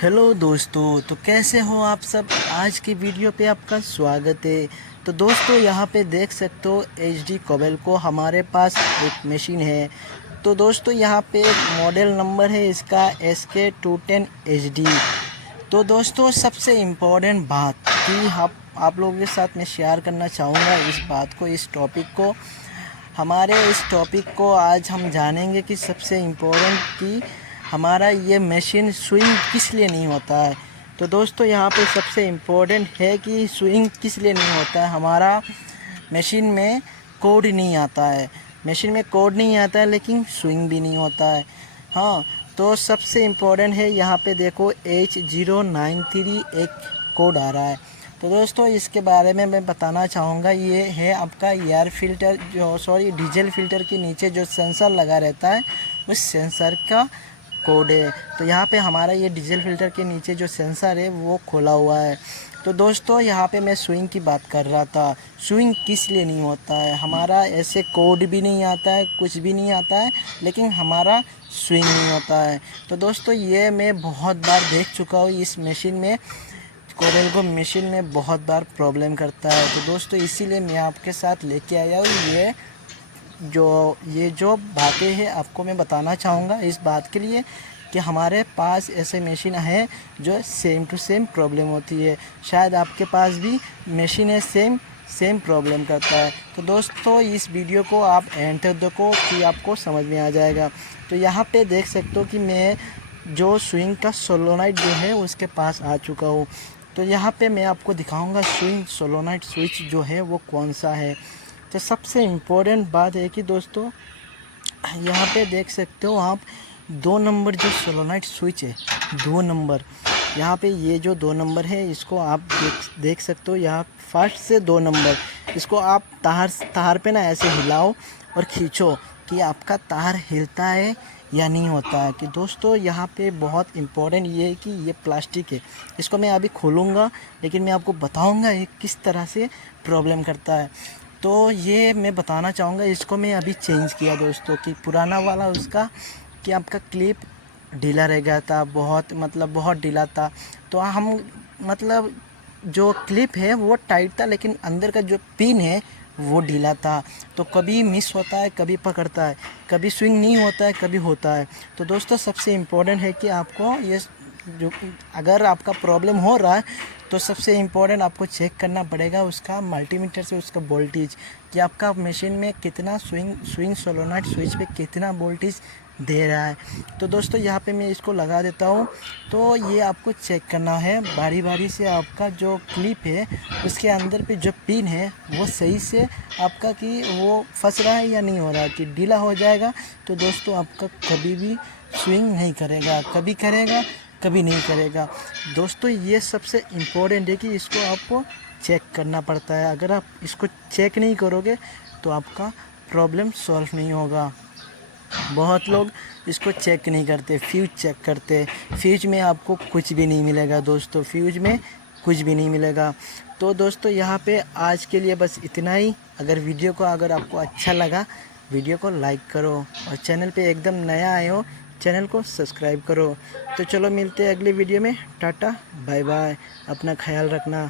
Hello दोस्तों, तो कैसे हो आप सब। आज की वीडियो पे आपका स्वागत है। तो दोस्तों यहाँ पे देख सकते हो HD कोबेल्को हमारे पास एक मशीन है। तो दोस्तों यहाँ पे एक मॉडल नंबर है इसका SK210HD। तो दोस्तों सबसे इम्पोर्टेंट बात कि आप लोगों के साथ मैं शेयर करना चाहूँगा इस बात को, इस टॉपिक को। हमारे इस टॉपिक को आज हम जानेंगे कि सबसे इम्पोर्टेंट कि हमारा ये मशीन स्विंग किस लिए नहीं होता है। तो दोस्तों यहाँ पे सबसे इम्पोर्टेंट है कि स्विंग किस लिए नहीं होता है। हमारा मशीन में कोड नहीं आता है, मशीन में कोड नहीं आता है लेकिन स्विंग भी नहीं होता है। हाँ, तो सबसे इम्पोर्टेंट है यहाँ पे देखो H093 एक कोड आ रहा है। तो दोस्तों इसके बारे में मैं बताना चाहूँगा। ये है आपका एयर फिल्टर डीजल फिल्टर के नीचे जो सेंसर लगा रहता है उस सेंसर का कोड है। तो यहाँ पे हमारा ये डीजल फिल्टर के नीचे जो सेंसर है वो खोला हुआ है। तो दोस्तों यहाँ पे मैं स्विंग की बात कर रहा था। स्विंग किस लिए नहीं होता है, हमारा ऐसे कोड भी नहीं आता है, कुछ भी नहीं आता है, लेकिन हमारा स्विंग नहीं होता है। तो दोस्तों ये मैं बहुत बार देख चुका हूँ, इस मशीन में कोबेल्को मशीन में बहुत बार प्रॉब्लम करता है। तो दोस्तों इसीलिए मैं आपके साथ लेके आया हूँ ये जो बातें हैं आपको मैं बताना चाहूँगा, इस बात के लिए कि हमारे पास ऐसे मशीन है जो सेम टू सेम प्रॉब्लम होती है। शायद आपके पास भी मशीन है सेम प्रॉब्लम करता है। तो दोस्तों इस वीडियो को आप एंड तक देखो कि आपको समझ में आ जाएगा। तो यहाँ पे देख सकते हो कि मैं जो स्विंग का सोलोनाइट जो है उसके पास आ चुका हूँ। तो यहाँ पे मैं आपको दिखाऊंगा स्विंग सोलोनाइट स्विच जो है वो कौन सा है। तो सबसे इम्पोर्टेंट बात है कि दोस्तों यहाँ पे देख सकते हो आप 2 नंबर जो सोलोनाइट स्विच है, 2 नंबर, यहाँ पे ये जो 2 नंबर है इसको आप देख सकते हो। यहाँ फर्स्ट से 2 नंबर इसको आप तार पे ना ऐसे हिलाओ और खींचो कि आपका तार हिलता है या नहीं होता है। कि दोस्तों यहाँ पे बहुत इम्पोर्टेंट ये है कि ये प्लास्टिक है, इसको मैं अभी खोलूँगा लेकिन मैं आपको बताऊँगा ये किस तरह से प्रॉब्लम करता है। तो ये मैं बताना चाहूँगा, इसको मैं अभी चेंज किया दोस्तों। कि पुराना वाला उसका कि आपका क्लिप ढीला रह गया था, बहुत ढीला था। तो हम जो क्लिप है वो टाइट था लेकिन अंदर का जो पिन है वो ढीला था। तो कभी मिस होता है, कभी पकड़ता है, कभी स्विंग नहीं होता है, कभी होता है। तो दोस्तों सबसे इम्पोर्टेंट है कि आपको ये जो अगर आपका प्रॉब्लम हो रहा है तो सबसे इम्पोर्टेंट आपको चेक करना पड़ेगा उसका मल्टीमीटर से उसका वोल्टेज, कि आपका मशीन में कितना स्विंग सोलोनाइट स्विच पे कितना वोल्टेज दे रहा है। तो दोस्तों यहाँ पे मैं इसको लगा देता हूँ। तो ये आपको चेक करना है बारी बारी से, आपका जो क्लिप है उसके अंदर पे जो पिन है वो सही से आपका कि वो फंस रहा है या नहीं हो रहा है। कि ढीला हो जाएगा तो दोस्तों आपका कभी भी स्विंग नहीं करेगा, कभी करेगा कभी नहीं करेगा। दोस्तों ये सबसे इम्पोर्टेंट है कि इसको आपको चेक करना पड़ता है। अगर आप इसको चेक नहीं करोगे तो आपका प्रॉब्लम सॉल्व नहीं होगा। बहुत लोग इसको चेक नहीं करते, फ्यूज चेक करते। फ्यूज में आपको कुछ भी नहीं मिलेगा दोस्तों, फ्यूज में कुछ भी नहीं मिलेगा। तो दोस्तों यहाँ पे आज के लिए बस इतना ही। अगर आपको अच्छा लगा वीडियो को लाइक करो और चैनल पे एकदम नया आए हो चैनल को सब्सक्राइब करो। तो चलो मिलते हैं अगली वीडियो में। टाटा बाय बाय, अपना ख्याल रखना।